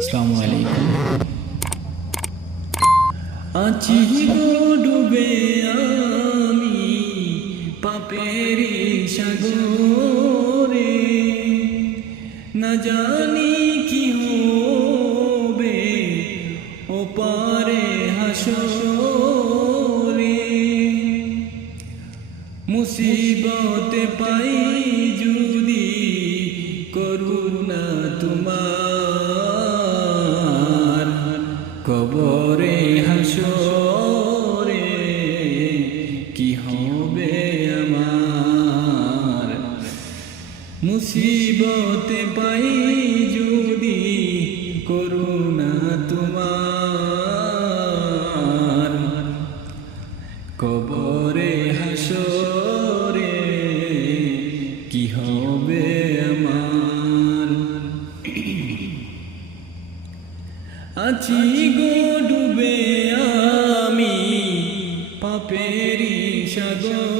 আসসালামু আলাইকুম আছি গো ডুবে আমি পাপেরি সাগরে। না জানি কি হবে ও পারে হাসরে। মুসিবতে পাই যদি করুণা তোমার। মুসিবতে পাই যদি করুণা তোমার। কবরে হাসরে কি হবে আমার? আছি গো ডুবে আমি পাপেরি সাগরে।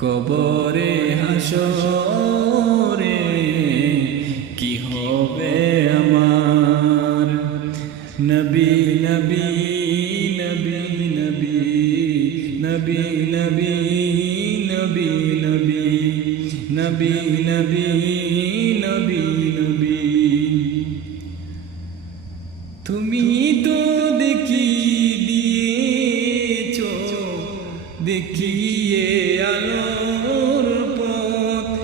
কবরে হাসরে কি হবে আমার নবী নবী নবী নবী নবী নবী নবী নবী নবী নবী নবী নবী তুমি তো দেখি দেখিয়ে আলোর পথ।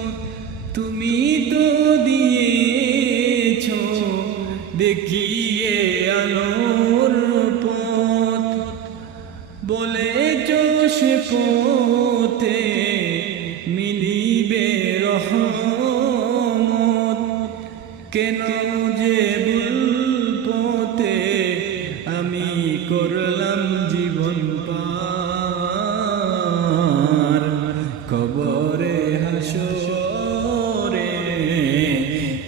তুমি তো দিয়েছ, দেখিয়ে আলোর পথ। বলেছ সে পথে মিলিবে রহমত। কেন